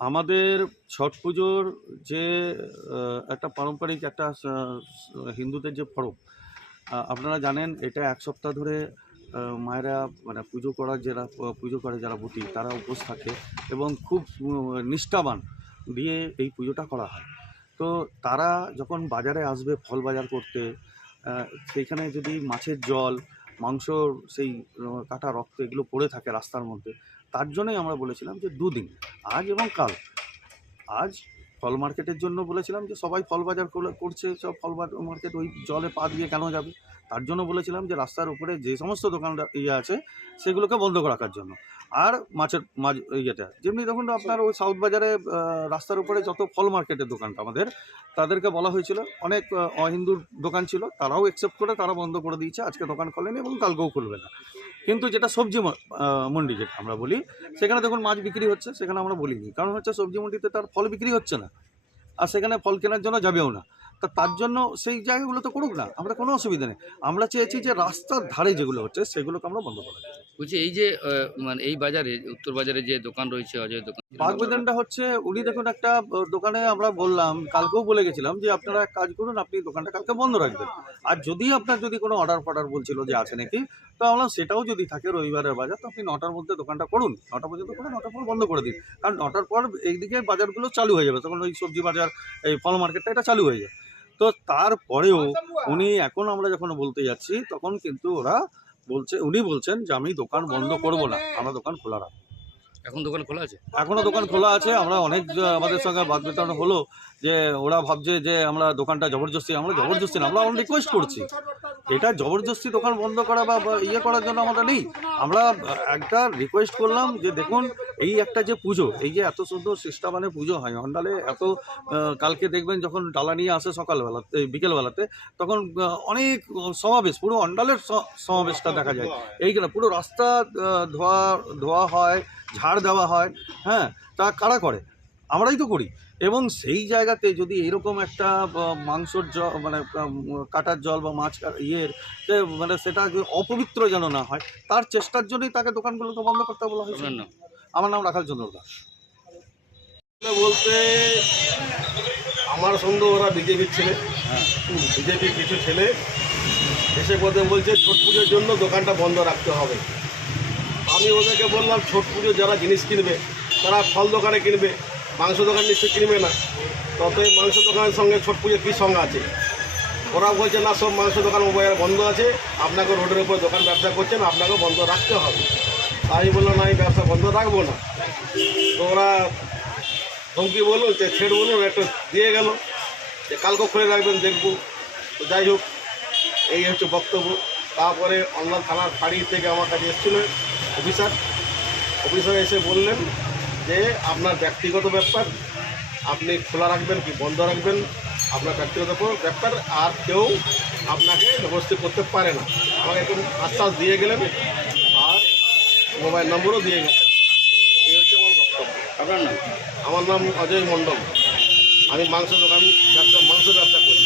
আমাদের ছট পুজোর যে একটা পারম্পরিক একটা হিন্দুদের যে পরব, আপনারা জানেন এটা এক সপ্তাহ ধরে মায়েরা মানে পুজো করার যারা পুজো করে যারা বুতি তারা উপোস থাকে এবং খুব নিষ্ঠাবান দিয়ে এই পুজোটা করা হয়। তো তারা যখন বাজারে আসবে ফল বাজার করতে, সেইখানে যদি মাছের জল, মাংসর সেই কাটা রক্ত এগুলো পড়ে থাকে রাস্তার মধ্যে, তার জন্যই আমরা বলেছিলাম যে দুদিন, আজ এবং কাল। আজ ফল মার্কেটের জন্য বলেছিলাম যে সবাই ফল বাজার করছে, সব ফল মার্কেট ওই জলে পা দিয়ে কেন যাবে, তার জন্য বলেছিলাম যে রাস্তার উপরে যে সমস্ত দোকানদার আছে সেগুলোকে বন্ধ রাখার জন্য। আর মাছ ইয়েটা যেমনি দেখুন আপনার ওই সাউথ বাজারে রাস্তার উপরে যত ফল মার্কেটের দোকানটা আমাদের, তাদেরকে বলা হয়েছিল, অনেক অহিন্দুর দোকান ছিল তারাও অ্যাকসেপ্ট করে তারা বন্ধ করে দিয়েছে, আজকে দোকান খোলেনি এবং কালকেও খুলবে না। কিন্তু যেটা সবজি মন্ডি যেটা আমরা বলি, সেখানে দেখুন মাছ বিক্রি হচ্ছে, সেখানে আমরা বলিনি, কারণ হচ্ছে সবজি মন্ডিতে তার ফল বিক্রি হচ্ছে না, আর সেখানে ফল কেনার জন্য যাবেও না। তা তার জন্য সেই জায়গাগুলো তো করুক না, আমরা কোনো অসুবিধা নেই। আমরা চেয়েছি যে রাস্তার ধারে যেগুলো হচ্ছে সেগুলোকে আমরা বন্ধ করা যায়। বলছি এই যে মানে এই বাজারে উত্তর বাজারে যে দোকান রয়েছে অজয় দোকান, বাগবেদনটা হচ্ছে উনি দেখুন একটা দোকানে আমরা বললাম, কালকেও বলে গেছিলাম যে আপনারা এক কাজ করুন, আপনি দোকানটা কালকে বন্ধ রাখবেন। আর যদি আপনার যদি কোনো অর্ডার বলছিল যে আছে নাকি, তো আমরা সেটাও যদি থাকে রবিবারের বাজার, তো আপনি 9টার মধ্যে দোকানটা করুন, 9টা পর্যন্ত করুন, 9টার পর বন্ধ করে দিন। কারণ 9টার পর এইদিকে বাজারগুলো চালু হয়ে যাবে, তখন ওই সবজি বাজার, এই ফল মার্কেটটা এটা চালু হয়ে যাবে। তো তারপরেও উনি এখন আমরা যখন বলতে যাচ্ছি তখন কিন্তু উনি বলছেন যে আমি দোকান বন্ধ করব না, আমরা দোকান খোলা রাখবো। এখন দোকান খোলা আছে? এখনো দোকান খোলা আছে। আমরা অনেক আমাদের সঙ্গে বাদ বিতরণ হলো যে ওরা ভাবছে যে আমরা দোকানটা জবরদস্তি, আমরা জবরদস্তি না, আমরা রিকোয়েস্ট করছি। এটা জবরদস্তি দোকান বন্ধ করা বা ইয়ে করার জন্য আমরা নেই। আমরা একটা রিকোয়েস্ট করলাম যে দেখুন, এই একটা যে পুজো, এই যে এত সুন্দর সিস্টামানে পুজো হয় অন্ডালে, এত কালকে দেখবেন যখন ডালা নিয়ে আসে সকালবেলাতে বিকেলবেলাতে, তখন অনেক সমাবেশ, পুরো অন্ডালের সমাবেশটা দেখা যায়। এইখানে পুরো রাস্তা ধোয়া হয়, ঝাড় দেওয়া হয়, হ্যাঁ, তা কারা করে? আমরাই তো করি। এবং সেই জায়গাতে যদি এরকম একটা মাংসর মানে কাটার জল বা মাছ মানে সেটা অপবিত্র যেন না হয়, তার চেষ্টার জন্যই তাকে দোকানগুলোকে বন্ধ করতে বলা হয়েছে। আপনার নাম? আমার নাম রাখাল চন্দ্র দাস। বলতে আমার সন্দেহ ওরা বিজেপির ছেলে, বিজেপির কিছু ছেলে এসে বলছে ছট পুজোর জন্য দোকানটা বন্ধ রাখতে হবে। আমি ওদেরকে বললাম ছট পুজো যারা জিনিস কিনবে তারা ফল দোকানে কিনবে, মাংস দোকান নিশ্চয়ই কিনবে না। তত এই মাংস দোকানের সঙ্গে ছট পুজোর কী সঙ্গে আছে? ওরা বলছে না, সব মাংস দোকান মোবাইল বন্ধ আছে, আপনাকে রোডের উপর দোকান ব্যবসা করছেন, আপনাকে বন্ধ রাখতে হবে। আমি বললাম না, এই ব্যবসা বন্ধ রাখবো না। তো ওরা ধমকি বলুন, যে ছেড় বলুন, একটা দিয়ে গেল যে কালকে খুলে রাখবেন, দেখবো। তো যাই হোক, এই হচ্ছে বক্তব্য। তারপরে অন্যান্য থানার ফাঁড়ি থেকে আমার কাছে এসেছিলো অফিসার এসে বললেন যে আপনার ব্যক্তিগত ব্যাপার, আপনি খোলা রাখবেন কি বন্ধ রাখবেন আপনার ব্যক্তিগত ব্যাপার, আর কেউ আপনাকে জবরদস্তি করতে পারে না। আমাকে একটু আশ্বাস দিয়ে গেলেন আর মোবাইল নম্বরও দিয়ে গেলেন। এই হচ্ছে আমার বক্তব্য। আপনার নাম? আমার নাম অজয় মণ্ডল। আমি মাংস ব্যবসা করি।